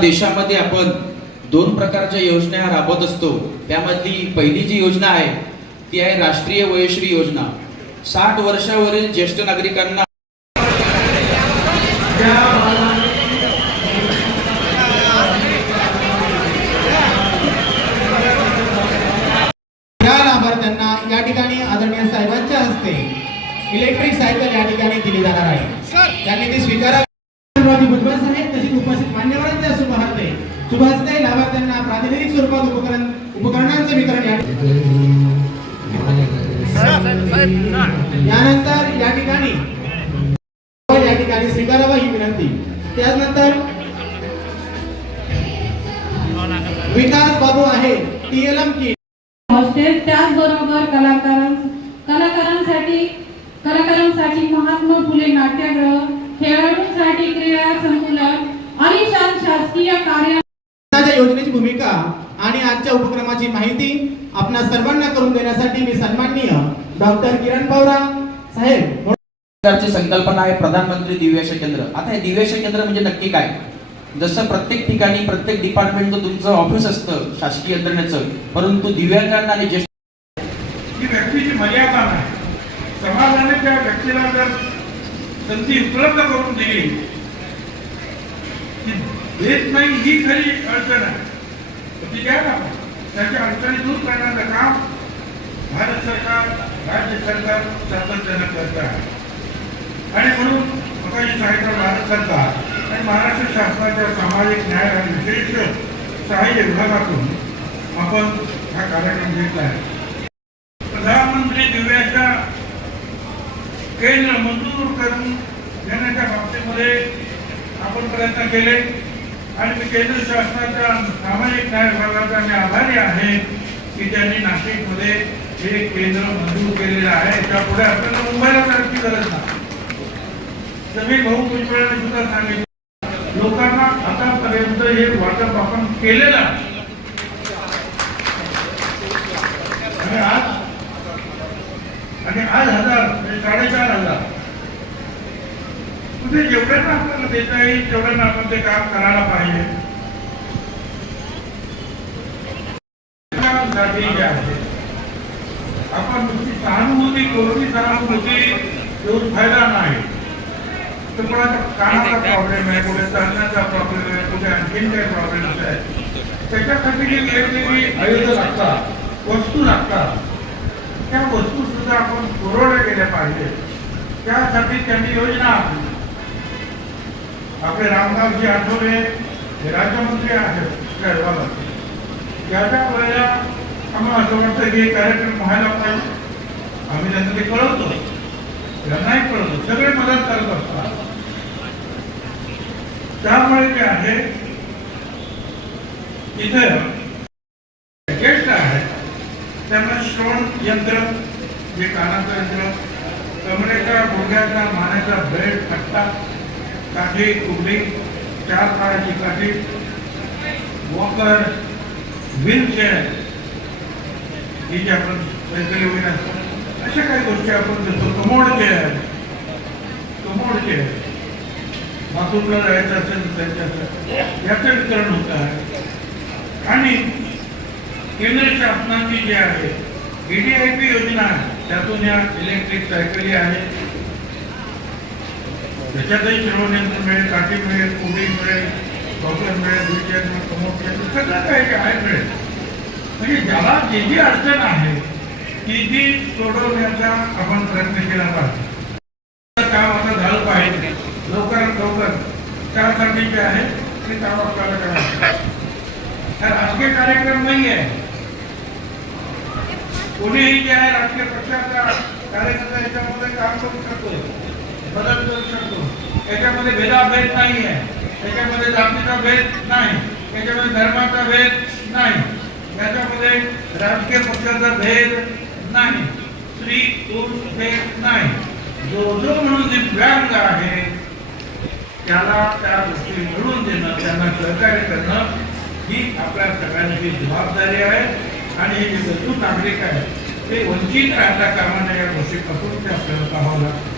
देशामध्ये आपण दोन प्रकारच्या योजना राबवत असतो. त्यामधली पहिली जी योजना आहे ती आहे राष्ट्रीय वयोश्री योजना. 60 वर्षावरील ज्येष्ठ नागरिकांना या लाभार्थ्यांना या ठिकाणी आदरणीय साहेबांच्या हस्ते इलेक्ट्रिक सायकल या ठिकाणी दिली जाणार आहे. त्यांनी ती स्वीकारावी. भुजबळ साहेब तसेच उपस्थित मान्यवरांच्या शुभ हस्ते लाभार्थ्यांना प्रातिनिधिक स्वरूपात उपकरणांचे वितरण यानंतर या ठिकाणी स्वीकारावा ही विनंती. त्यानंतर विकास बाबू आहे TLM की हॉस्टेल, त्याचबरोबर कलाकारांसाठी महात्मा फुले नाट्यगृह, खेळाडूंसाठी क्रीडा संकुलन आणि शासकीय कार्य योजनेची भूमिका आणि आजच्या उपक्रमाची माहिती आपणा सर्वांना करून देण्यासाठी मी सन्माननीय डॉक्टर किरण पवार साहेब. सरकारची संकल्पना आहे प्रधानमंत्री दिव्यांश केंद्र. आता हे दिव्यांश केंद्र म्हणजे नक्की काय? जसं प्रत्येक ठिकाणी प्रत्येक डिपार्टमेंटचं तुमचं ऑफिस असतं शासकीय यंत्रणेचं, परंतु दिव्यांगांना आणि ज्येष्ठ ही व्यक्तीची मर्यादा नाही. समाजाने त्या व्यक्तीला जर संधी उपलब्ध करून दिली देत नाही ही खरी अडचण आहे. ती घ्या ना, त्याच्या अडचणी दूर करण्याचं काम भारत सरकार, राज्य सरकार सातत्यानं करत आहे. आणि म्हणून मगाशी सांगितलं भारत सरकार आणि महाराष्ट्र शासनाच्या सामाजिक न्याय आणि विशेष सहाय्य विभागातून आपण हा कार्यक्रम घेतला आहे. प्रधानमंत्री दिव्यांच्या केंद्र मंजूर करून घेण्याच्या बाबतीमध्ये आपण प्रयत्न केले आणि मी केंद्र शासनाच्या सामाजिक न्याय विभागाचा मी आभारी आहे की त्यांनी नाशिकमध्ये हे केंद्र मंजूर केलेलं आहे. त्यापुढे आपल्याला मुंबईला जायची गरज नाही. सगळे भाऊ भुजबळांनी सुद्धा सांगितलं लोकांना आतापर्यंत हे वाटप आपण केलेलं आहे. आणि आज 4,500 कुठे जेवढ्यांना आपल्याला देता येईल तेवढ्यांना आपण ते काम करायला पाहिजे. आपण नुसती सहानुभूती कोणती सहानुभूती देऊन फायदा नाही. तर कोणाचा कानाचा प्रॉब्लेम आहे, कुठे चालण्याचा प्रॉब्लेम आहे, कुठे आणखीन काही प्रॉब्लेम्स आहे, त्याच्यासाठी जी वेगवेगळी आयुध लागतात, वस्तू लागतात, त्या वस्तू सुद्धा आपण पुरवल्या गेल्या पाहिजे. त्यासाठी त्यांनी योजना आखली. आपले रामदासजी आठवले हे राज्यमंत्री आहेत त्या विभागात. त्याच्या वेळेला आम्हाला असं वाटतं की हे कार्यक्रम व्हायला पाहिजे. आम्ही त्यांना ते कळवतो, त्यांनाही कळवतो, सगळे मदत करत असतात. त्यामुळे जे आहे इथे गेस्ट आहेत त्यांना श्रवण यंत्र, जे कानाचं यंत्र, कमरेचा, गुडघ्याचा, मानेचा बेल्ट, खट्टा, काठी, कुबडी, 4 पायाची काठी, वॉकर, व्हीलचेअर, ही जी आपण सायकली वगैरे असतात अशा काही गोष्टी आपण देतो. कमोड चेअर, बाथरूमला जायचं असेल त्यांच्यासाठी याचं वितरण होत आहे. आणि केंद्र शासनाची जी आहे EDIP योजना आहे त्यातून या इलेक्ट्रिक सायकली आहेत. त्याच्यातही श्रवण यंत्र मिळेल, काठी मिळेल, कुबडी मिळेल, वॉकर मिळेल, व्हीलचेअर मिळेल, कमोड मिळेल, सगळं काही आहे मिळेल. म्हणजे ज्याला जी जी अडचण आहे ती सोडवण्याचा आपण प्रयत्न केला पाहिजे. काम आता झालं पाहिजे लवकरात लवकर. त्यासाठी जे आहे ते काम आपल्याला करायचं. राजकीय कार्यक्रम नाही आहे. कोणीही जे आहे राजकीय पक्षाचा कार्यकर्ता याच्यामध्ये काम करू शकतो, मदत करू शकतो. याच्यामध्ये भेदाभेद नाही आहे, याच्यामध्ये जातीचा भेद नाही, याच्यामध्ये धर्माचा भेद नाही, याच्यामध्ये राजकीय पक्षाचा भेद नाही, स्त्री पुरुष भेद नाही. जो म्हणून दिव्यांग आहे त्याला त्या गोष्टी मिळवून देणं, त्यांना सहकार्य करणं ही आपल्या सगळ्यांची जबाबदारी आहे. आणि हे जे गरजू नागरिक आहेत ते वंचित राहता कामा नये या गोष्टीपासून ते आपल्याला पाहावं लागतं.